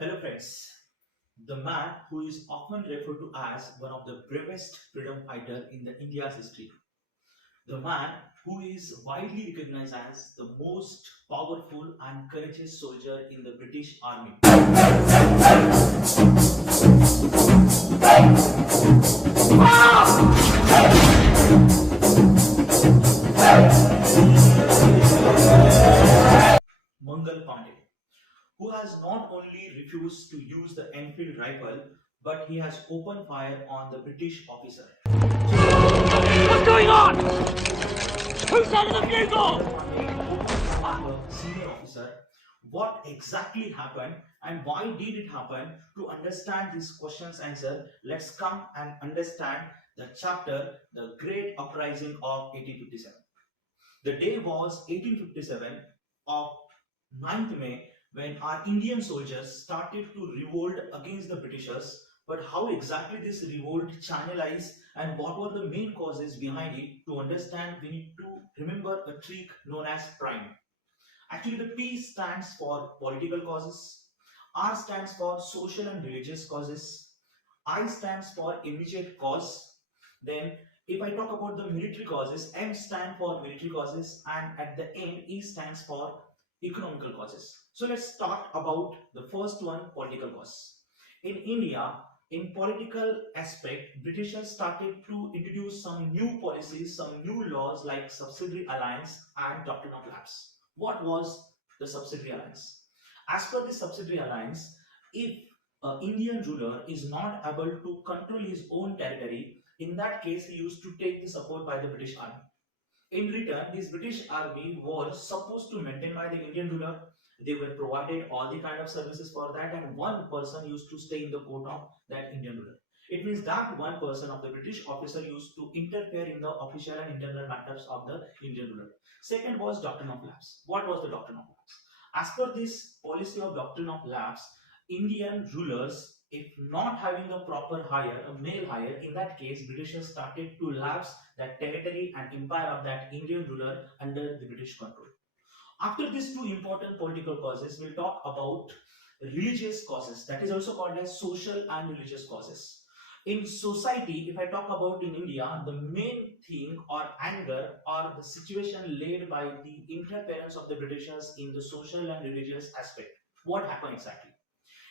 Hello friends. The man who is often referred to as one of the bravest freedom fighter in the India's history. The man who is widely recognized as the most powerful and courageous soldier in the British Army. Mangal Pandey, who has not only refused to use the Enfield rifle, but he has opened fire on the British officer. What's going on? Who sounded the bugle? Senior officer, what exactly happened and why did it happen? To understand these questions answer, let's come and understand the chapter, the Great Uprising of 1857. The day was 1857 of 9th May when our Indian soldiers started to revolt against the Britishers. But how exactly this revolt channelized and what were the main causes behind it? To understand, we need to remember a trick known as prime. Actually, the P stands for political causes, R stands for social and religious causes, I stands for immediate cause. Then, if I talk about the military causes, M stands for military causes, and at the end, E stands for economical causes. So let's start about the first one, political cause. In India, in political aspect, Britishers started to introduce some new policies, some new laws like subsidiary alliance and doctrine of lapse. What was the subsidiary alliance? As per the subsidiary alliance, if an Indian ruler is not able to control his own territory, in that case, he used to take the support by the British army. In return, this British army was supposed to maintain by the Indian ruler. They were provided all the kind of services for that, and one person used to stay in the court of that Indian ruler. It means that one person of the British officer used to interfere in the official and internal matters of the Indian ruler. Second was doctrine of lapse. What was the doctrine of lapse? As per this policy of doctrine of lapse, Indian rulers, if not having the proper hire, a male hire, in that case, Britishers started to lapse that territory and empire of that Indian ruler under the British control. After these two important political causes, we'll talk about religious causes, that is also called as social and religious causes. In society, if I talk about in India, the main thing or anger or the situation led by the interference of the Britishers in the social and religious aspect. What happened exactly?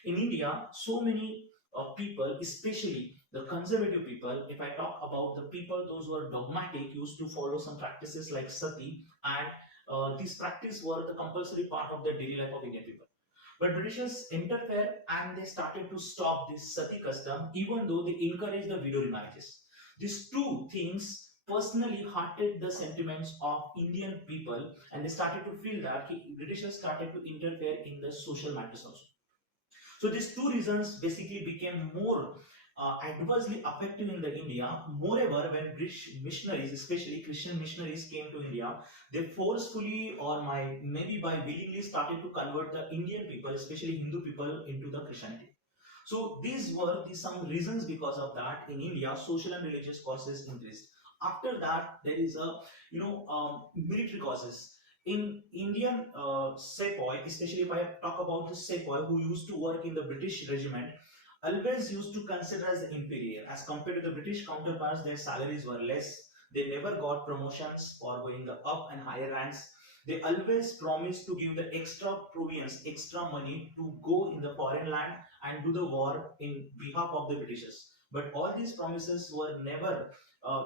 In India, so many people, especially the conservative people, if I talk about the people, those who are dogmatic, used to follow some practices like sati, and these practices were the compulsory part of the daily life of Indian people. But Britishers interfere and they started to stop this sati custom, even though they encouraged the widow remarriages. These two things personally hurted the sentiments of Indian people, and they started to feel that Britishers started to interfere in the social matters also. So these two reasons basically became more adversely affecting in the India. Moreover, when British missionaries, especially Christian missionaries, came to India, they forcefully or maybe by willingly started to convert the Indian people, especially Hindu people, into the Christianity. So these were some reasons because of that in India, social and religious causes increased. After that, there is a military causes in Indian sepoy, especially if I talk about the sepoy who used to work in the British regiment, always used to consider as the inferior as compared to the British counterparts. Their salaries were less. They never got promotions or going up and higher ranks. They always promised to give the extra provisions, extra money to go in the foreign land and do the war in behalf of the Britishers. But all these promises were never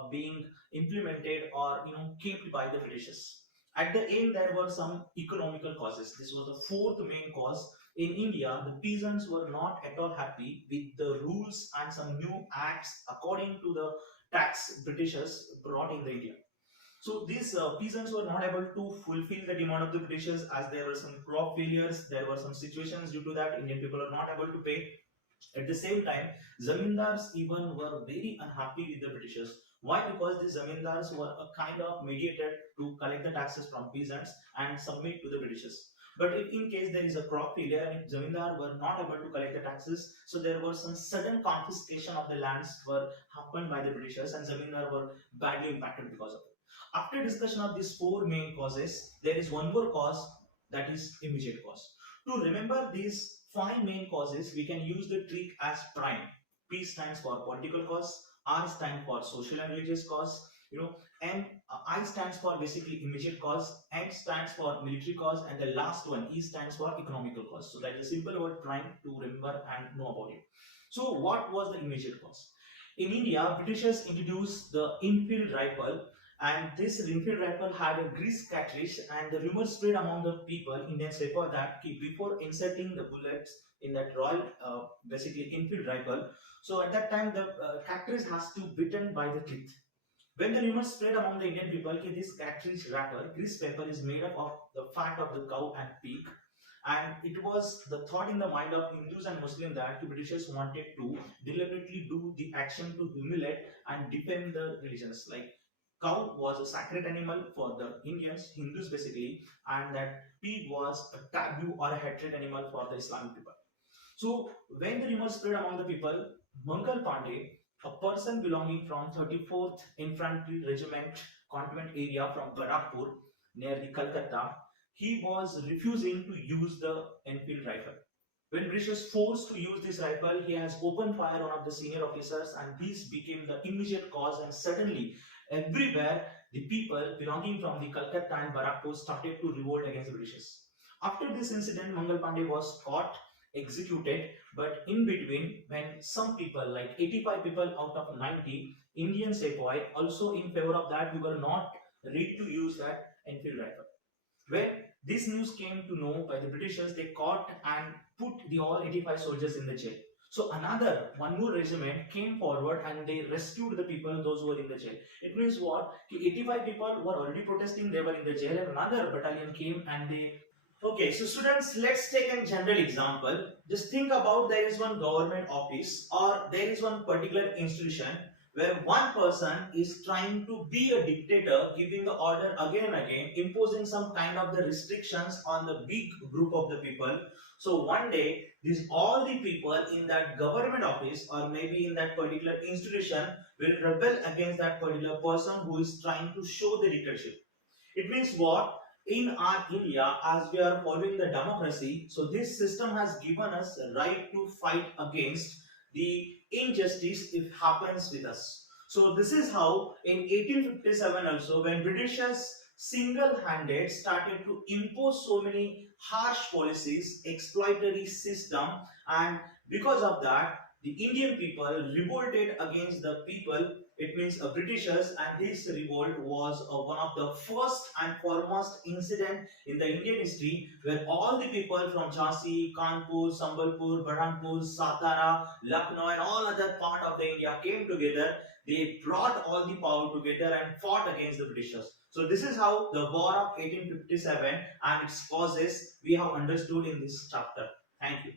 being implemented or kept by the Britishers. At the end, there were some economical causes. This was the fourth main cause. In India, the peasants were not at all happy with the rules and some new acts according to the tax Britishers brought in the India. So these peasants were not able to fulfill the demand of the Britishers as there were some crop failures. There were some situations due to that Indian people are not able to pay. At the same time, zamindars even were very unhappy with the Britishers. Why? Because the zamindars were a kind of mediator to collect the taxes from peasants and submit to the Britishers. But if in case there is a crop failure and if zamindar were not able to collect the taxes, so there was some sudden confiscation of the lands were happened by the Britishers and zamindar were badly impacted because of it. After discussion of these four main causes, there is one more cause, that is immediate cause. To remember these five main causes, we can use the trick as prime. P stands for political cause, R stands for social and religious cause, M, I stands for basically immediate cause, N stands for military cause, and the last one, E stands for economical cause. So that is a simple word prime to remember and know about it. So what was the immediate cause? In India, Britishers introduced the infield rifle, and this infield rifle had a grease cartridge, and the rumor spread among the people, Indians paper, that before inserting the bullets in that royal, basically infield rifle, so at that time the cartridge has to be bitten by the teeth. When the rumor spread among the Indian people that this cartridge wrapper, grease paper, is made up of the fat of the cow and pig, and it was the thought in the mind of Hindus and Muslims that the Britishers wanted to deliberately do the action to humiliate and defend the religions. Like cow was a sacred animal for the Indians, Hindus basically, and that pig was a taboo or a hatred animal for the Islamic people. So when the rumor spread among the people, Mangal Pandey, a person belonging from 34th Infantry Regiment Cantonment area from Barakpur near the Calcutta, he was refusing to use the Enfield rifle. When British was forced to use this rifle, he has opened fire on one of the senior officers, and this became the immediate cause. And suddenly, everywhere, the people belonging from the Calcutta and Barakpur started to revolt against the British. After this incident, Mangal Pandey was caught, executed, but in between, when some people, like 85 people out of 90 Indian sepoy, also in favor of that, we were not ready to use that Enfield rifle. When this news came to know by the Britishers, they caught and put the all 85 soldiers in the jail. So another one more regiment came forward and they rescued the people, those who were in the jail. It means what? 85 people were already protesting, they were in the jail, and another battalion came and they. Okay, so students, let's take a general example. Just think about there is one government office or there is one particular institution where one person is trying to be a dictator, giving the order again and again, imposing some kind of the restrictions on the big group of the people. So one day, these all the people in that government office or maybe in that particular institution will rebel against that particular person who is trying to show the dictatorship. It means what? In our India, as we are following the democracy, so this system has given us the right to fight against the injustice if happens with us. So this is how in 1857 also, when Britishers single-handed started to impose so many harsh policies, exploitatory system, and because of that, the Indian people revolted against the people, it means Britishers, and this revolt was one of the first and foremost incident in the Indian history where all the people from Jhansi, Kanpur, Sambalpur, Burhanpur, Satara, Lucknow and all other part of the India came together. They brought all the power together and fought against the Britishers. So this is how the War of 1857 and its causes we have understood in this chapter. Thank you.